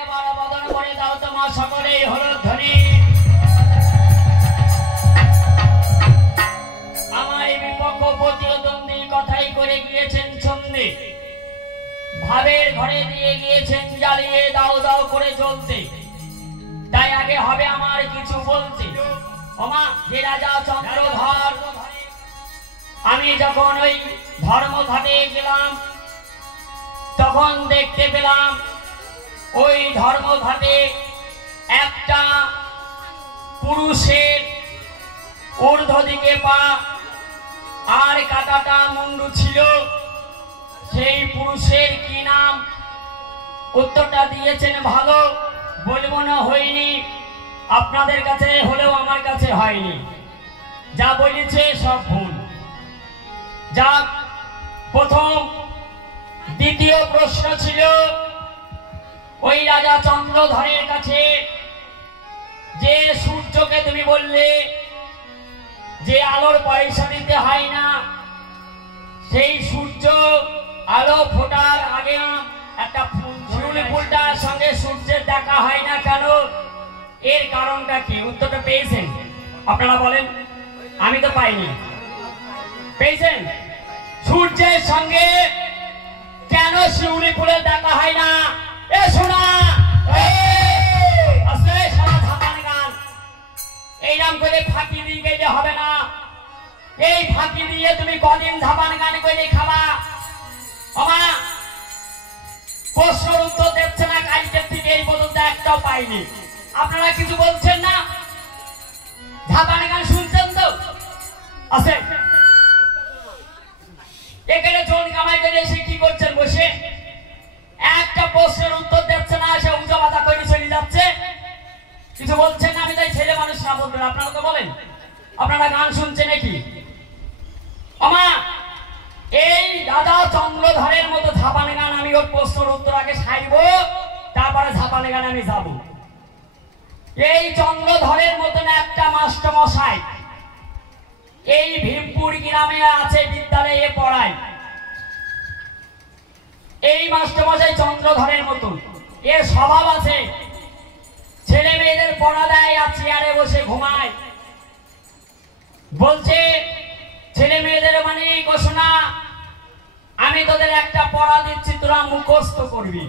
একবার বদন করে দাও তোমার সকলেই হলো ধ্বনি। আমার এই বিপক্ষ প্রতিদ্বন্দ্বী কথাই করে গিয়েছেন ছন্দে, ভাবের ঘরে দিয়ে গিয়েছেন জ্বালিয়ে দাও দাও করে জ্বলতে। তাই আগে হবে আমার কিছু বলতে। ওমা যে রাজা চন্দ্রধর, আমি যখন ওই ধর্মঘাটে গেলাম তখন দেখতে পেলাম ওই ধর্মঘাটে একটা পুরুষের ঊর্ধ্ব দিকে পা আর কাটাটা মুন্ডু ছিল। সেই পুরুষের কি নাম? উত্তরটা দিয়েছেন ভালো, বলবো না হয়নি, আপনাদের কাছে হলেও আমার কাছে হয়নি। যা বলেছে সব ভুল। যা প্রথম দ্বিতীয় প্রশ্ন ছিল ওই রাজা চন্দ্রধরের কাছে, যে সূর্যকে তুমি বললে যে আলোর পয়সা দিতে হয় না, সেই সূর্য আলো ফোটার আগে একটা শিউলি ফুলটার সঙ্গে সূর্যের দেখা হয় না কেন? এর কারণটা কি? উত্তরটা পেয়েছেন? আপনারা বলেন, আমি তো পাইনি। পেয়েছেন? সূর্যের সঙ্গে কেন শিউলি ফুলের দেখা হয় না? এ শোনা এইরকম করে ফাঁকি দিয়ে গেলে হবে না। এই ফাঁকি দিয়ে তুমি কদিন ধাপান গান করে খাবা? আমা প্রশ্নের উত্তর দিচ্ছে না, কালকের থেকে এই পর্যন্ত একটাও পাইনি। আপনারা কিছু বলছেন না? ধাপান গান শুনছেন তো? আছে এখানে জন কামাই করে এসে কি করছেন বসে? একটা প্রশ্নের উত্তর দিচ্ছে না, সে উঁচা বাতা করে চলে যাচ্ছে। কিছু বলছেন না, আমি তাই ছেলে মানুষ না বলবেন। আপনারা তো বলেন, আপনারা গান শুনছেন নাকি? আমা এই রাজা চন্দ্রধরের মতো ঝাপানে গান আমি ওর প্রশ্নের উত্তর আগে সাইব, তারপরে ঝাপানে গান আমি যাব। এই চন্দ্রধরের মতন একটা মাস্টার মশাই এই ভীমপুর গ্রামে আছে, বিদ্যালয়ে পড়ায়। এই মাস্টারমশাই চন্দ্রধরের মতন এর স্বভাব আছে, ছেলে মেয়েদের পড়া দেয় আর চেয়ারে বসে ঘুমায়। বলছে ছেলে মেয়েদের মানে ঘোষণা, আমি তোদের একটা পড়া দিচ্ছি, তোরা মুখস্থ করবি।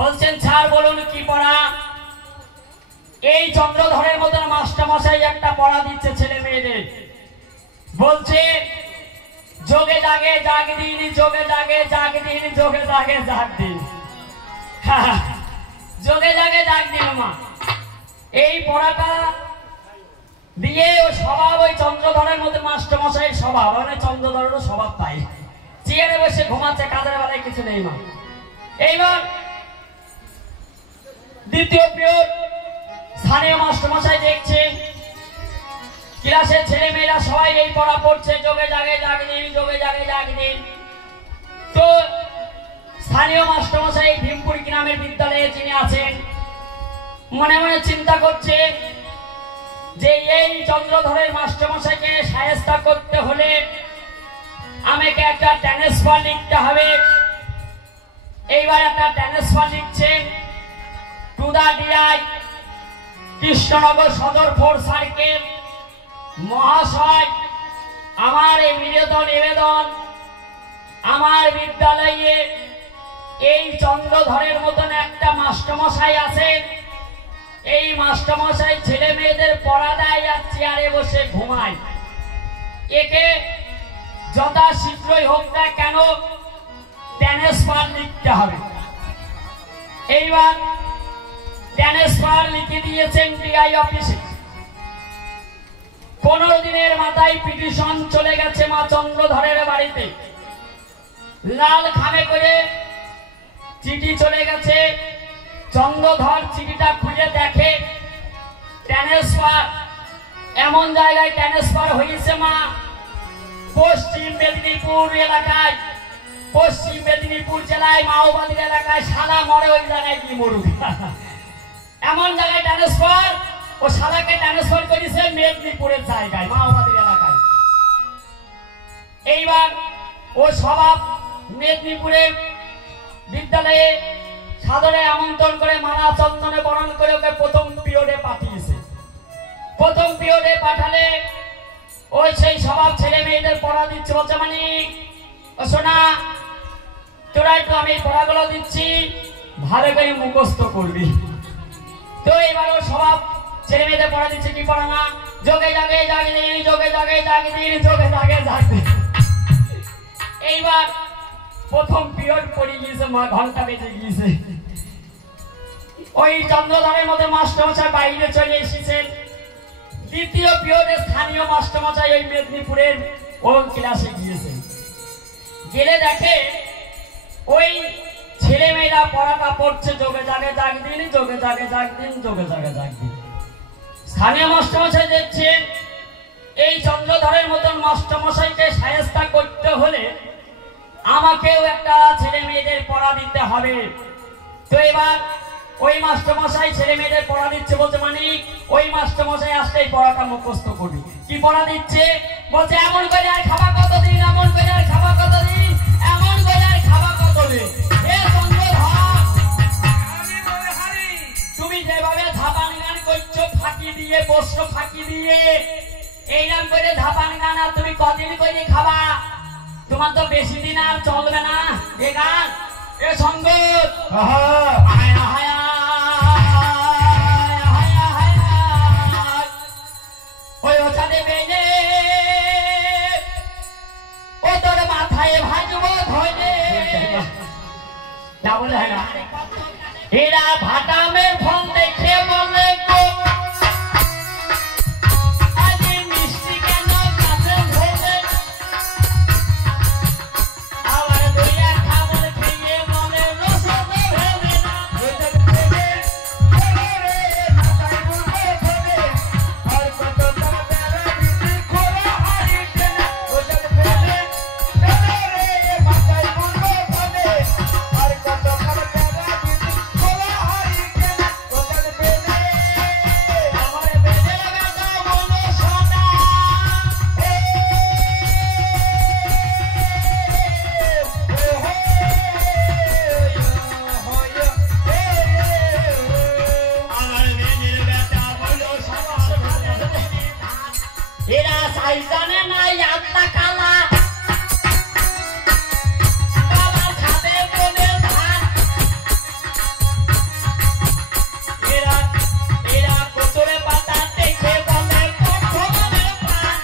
বলছেন স্যার বলুন কি পড়া? এই চন্দ্রধরের মতন মাস্টারমশাই একটা পড়া দিচ্ছে ছেলে মেয়েদের। বলছে যোগে জাগে জাগ দিন, যোগে জাগে জাগ দিন, যোগে জাগে জাগ দিন। যোগে জাগে জাগ দিন মা। এই পড়াটা দিয়ে ও স্বভাব ওই চন্দ্রধরের মধ্যে মাস্টারমশাইয়ের স্বভাব, মানে চন্দ্রধরেরও স্বভাব তাই। চেয়ারে বসে ঘুমাচ্ছে, কাজের বেলায় কিছু নেই মা। এইবার দ্বিতীয় পিরিয়ড স্থানীয় মাস্টারমশাই দেখছেন ক্লাসের ছেলে মেয়েরা সবাই এই পড়া পড়ছে, যোগে জাগে জাগ দিন, যোগে জাগে জাগ দিন। তো স্থানীয় মাস্টারমশাই ভীমপুর গ্রামের বিদ্যালয়ে যিনি আছেন মনে মনে চিন্তা করছেন যে এই চন্দ্রধরের মাস্টারমশাইকে শায়েস্তা করতে হলে আমাকে একটা ট্রান্সফার লিখতে হবে। এইবার একটা ট্রান্সফার লিখছেন টু দা ডিআই কৃষ্ণনগর সদর 4 সার্কেল। মহাশয়, আমার এই নিবেদন, আমার বিদ্যালয়ে এই চন্দ্রধরের মতন একটা মাস্টারমশাই আছেন। এই মাস্টারমশাই ছেলে মেয়েদের পড়া দেয় আর চেয়ারে বসে ঘুমায়। একে যথা শীঘ্রই হোক না কেন ট্রান্সফার লিখতে হবে। এইবার ট্রান্সফার লিখে দিয়েছেন ডিআই অফিসে। 15 দিনের মাথায় পিটিশন চলে গেছে মা চন্দ্রধরের বাড়িতে। লাল খামে করে চিঠি চলে গেছে। চন্দ্রধর চিঠিটা খুঁজে দেখে ট্রান্সফার এমন জায়গায় ট্রান্সফার হয়েছে মা, পশ্চিম মেদিনীপুর এলাকায়, পশ্চিম মেদিনীপুর জেলায় মাওবাদীর এলাকায়। সাদা মরে ওই জায়গায় কি মরুক, এমন জায়গায় ট্রান্সফার। ও সাদাকে ট্রান্সফার করেছে মেদিনীপুরের জায়গায়, মাওবাদীর এলাকায়। এইবার ও স্বভাব মেদিনীপুরে বিদ্যালয়ে সাদরে আমন্ত্রণ করে মালা চন্দনে বরণ করে ওকে প্রথম পিরিয়ডে পাঠিয়েছে। প্রথম পিরিয়ডে পাঠালে ওই সেই স্বভাব ছেলে মেয়েদের পড়া দিচ্ছে, বলছে মানিক শোনা তোরা একটু আমি পড়াগুলো দিচ্ছি ভালো করে মুখস্থ করবি। তো এবার ওর স্বভাব ছেলে মেয়েদের পড়া দিচ্ছে, কি পড়া না, যোগে জাগে জাগে দিন, যোগে জাগে জাগে দিন, যোগে জাগে জাগে। এইবার প্রথম পিরিয়ড পড়ে গিয়েছে, ঘন্টা বেজে গিয়েছে। ওই চন্দ্রধরের মধ্যে মাস্টারমশাই বাইরে চলে এসেছেন। দ্বিতীয় পিরিয়ডে স্থানীয় মাস্টারমশাই ওই মেদিনীপুরের ওর ক্লাসে গিয়েছে। গেলে দেখে ওই ছেলে মেয়েরা পড়াটা পড়ছে, যোগে জাগে জাগ দিন, যোগে জাগে জাগ দিন, যোগে জাগে জাগ দিন। স্থানীয় মাস্টারমশাই দেখছেন এই চন্দ্রধরের মতন মাস্টারমশাইকে শায়েস্তা করতে হলে আমাকেও একটা ছেলে মেয়েদের পড়া দিতে হবে। তো এবার ওই মাস্টারমশাই ছেলে মেয়েদের পড়া দিচ্ছে, বলছে মানিক ওই মাস্টারমশাই আসলেই পড়াটা মুখস্থ করবি। কি পড়া দিচ্ছে, বলছে এমন করে আর খাবা কতদিন, এমন করে আর খাবা কতদিন, এমন করে আর খাবা কতদিন। তুমি যেভাবে ধাপান গান করছো ফাঁকি দিয়ে, প্রশ্ন ফাঁকি দিয়ে, এইরকম করে ধাপান গান আর তুমি কদিন করে খাবা? তোমার তো বেশি দিন আর চলবে না এ গান, এ সঙ্গীত। ওই ওখানে বেজে ও তোর মাথায় ভাজবো ধরে, বলে হয় না এরা ভাটামের ফল দেখে বলে গো আজ মিষ্টি কেন কাছে ধরে, আবার দইয়া খাবার খেয়ে মনে রসদ ভেবে না। এরা সাই জানে না আত্মা কালা, বাবার খাবে বলে ধান। এরা এরা কোচরে পাতা দেখে বলে প্রথমে প্রাণ।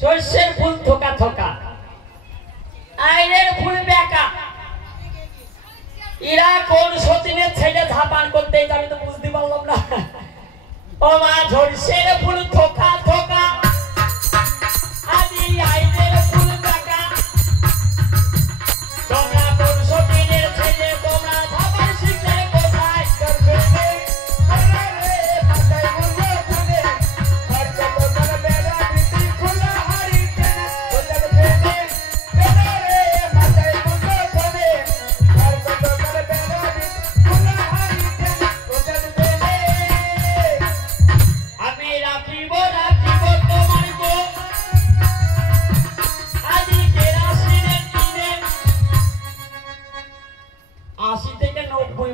সর্ষের ফুল থোকা থোকা, আইনের ফুল বেকা। এরা কোন সতীনের ছেলে ঝাপান করতে, আমি তো বুঝতে পারলাম না। ও মা, সর্ষের ফুল থোকা থোকা, আমি আইনের ফুল বেকা। তোমরা কোন সতীনের ছেলে, তোমরা ঝাপান শিখলে কোথায়?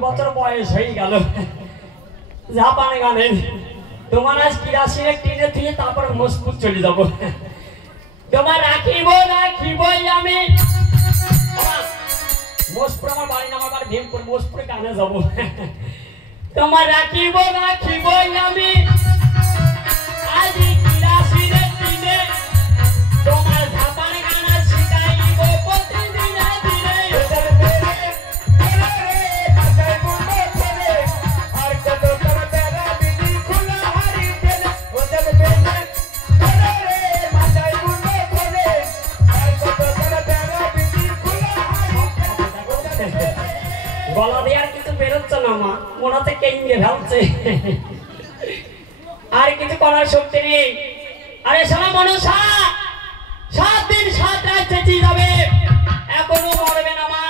বছর বয়স হয়ে গেল জাপান গানে, তোমার আজ কিরাসিনের টিনে থেকে তারপর মজবুত চলে যাবো। তোমার রাখিব রাখিবই আমি, মোজপুর আমার বাড়ি না, আমার বাড়ি ভীমপুর, মোজপুরে গানে যাবো। তোমার রাখিব রাখিবই আমি আজ কিরাসিনের টিনে, তোমার জাপান গানা শিখাইব প্রতিদিনে দিনে। গলা দিয়ে আর কিছু বেরোচ্ছে না মা, মনে হচ্ছে কেঙ্গে ফেলছে, আর কিছু করার শক্তি নেই। আরে শালা মনসা 7 দিন 7 রাত বেঁচে যাবে, এখনো মরবে না মা।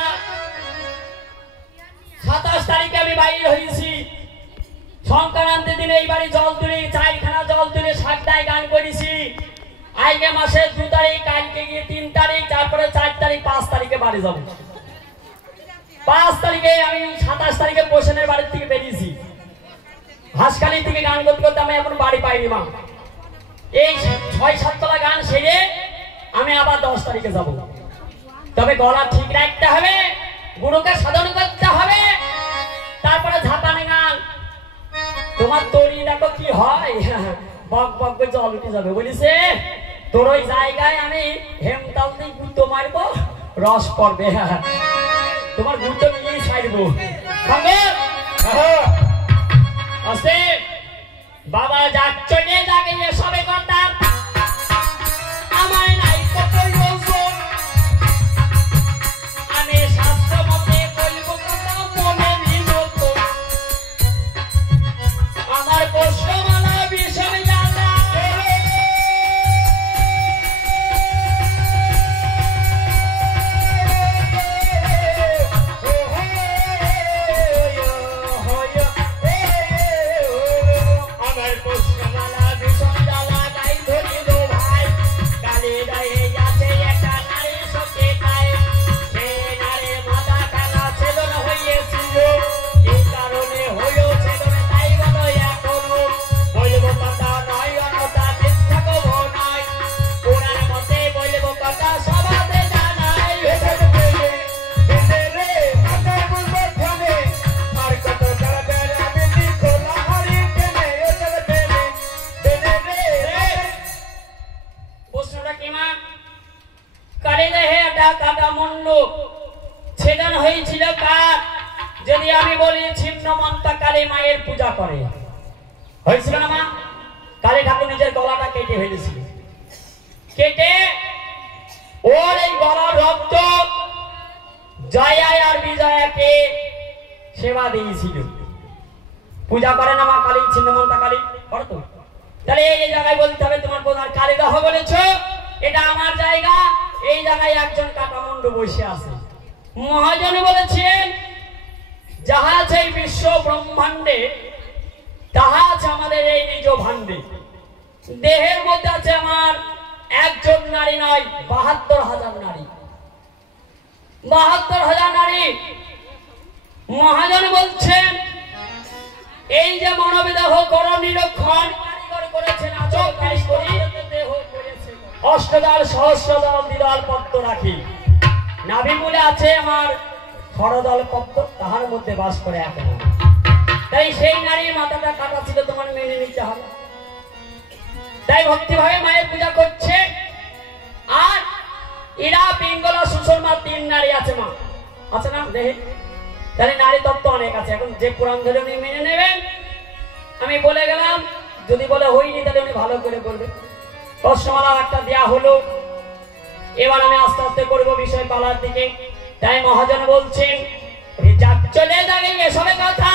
27 তারিখে আমি বাইরে হয়েছি, সংক্রান্তির দিনে এই বাড়ি জল তুলে 4খানা জল তুলে সাতটায় গান করেছি। আজকে মাসের 2 তারিখ, কালকে গিয়ে 3 তারিখ, তারপরে 4 তারিখ, 5 তারিখে বাড়ি যাবো। 5 তারিখে আমি 27 তারিখে পোষণের বাড়ির থেকে বেরিয়েছি। হাসখালি থেকে গান করতে করতে আমি এখন বাড়ি পাইনি মা। এই 6-7 তলা গান সেরে আমি আবার 10 তারিখে যাব। তবে গলা ঠিক রাখতে হবে, গুরুকে সাধন করতে হবে, তারপরে ঝাঁপানি গান। তোমার তরি দেখো কি হয়, বক বক করে জল উঠে যাবে। বলিছে তোর ওই জায়গায় আমি হেমতাল দিয়ে গুঁতো মারবো, রস পড়বে, তোমার গুঁতো মিলিয়ে ছাড়বো। আসে বাবা যাক চলে যাকে সবে কথা আমার নাই কত ওজন, আমি শাস্ত্র মতে বলবো কথা মনের মতো, আমার প্রশ্নমালা বিষয় জানা ছেদন হয়েছিল কার? যদি আমি বলি ছিন্নমন্তা কালী মায়ের পূজা করে হয়েছিল না মা? কালী ঠাকুর নিজের গলাটা কেটে ফেলেছিল, কেটে ওর এই গলার রক্ত জয়া আর বিজয়াকে সেবা দিয়েছিল। পূজা করে না মা কালী, ছিন্নমন্তা কালী করো তো। তাহলে এই জায়গায় বলতে হবে তোমার প্রধান কালী দহ বলেছ, এটা আমার জায়গা, এই জায়গায় একজন কাটামুন্ডু বসে আছে। মহাজন বলেছেন যাহা আছে এই বিশ্ব ব্রহ্মাণ্ডে তাহা আছে আমাদের এই নিজ ভাণ্ডে। দেহের মধ্যে আছে আমার একজন নারী নয়, 72,000 নারী, 72,000 নারী। মহাজন বলছেন এই যে মানব দেহ করণ নিরীক্ষণ কারিগর করেছেন আচক কারিগরি, অষ্টদল সহস্রদল দ্বিদল পদ্ম রাখি, নাভিমূলে আছে আমার খরদল পদ্ম, তাহার মধ্যে বাস করে এক নারী। তাই সেই নারীর মাথাটা কাটা ছিল, তোমার মেনে নিতে হবে। তাই ভক্তিভাবে মায়ের পূজা করছে। আর এরা পিঙ্গলা সুষমা 3 নারী আছে মা, আছে না দেখে? তাহলে নারী তত্ত্ব অনেক আছে। এখন যে পুরাণ ধরে উনি মেনে নেবেন, আমি বলে গেলাম, যদি বলে হইনি তাহলে উনি ভালো করে বলবেন। রসমালা একটা দেয়া হলো, এবার আমি আস্তে আস্তে করবো বিষয় পালার দিকে। তাই মহাজন বলছেন যাক চলে যাবে এসবে কথা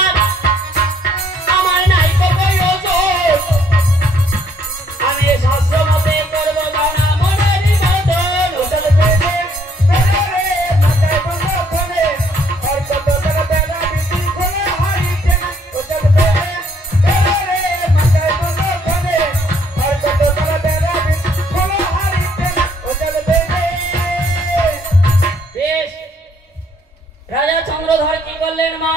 আমার নাই কই ওজন, আমি শাস্ত্র মতে করবো জানা মনের মতন। ওচল পেটে পেরে মাথায় বন্ধ করে আর কত টাকা বেলা বিক্রি করে হারিতে, ওচল পেটে পেরে মাথায় বন্ধ করে আর কত টাকা বেলা বিক্রি করে হারিতে, ওচল পেটে। বেশ, রাজা চন্দ্রধর কি করলেন মা?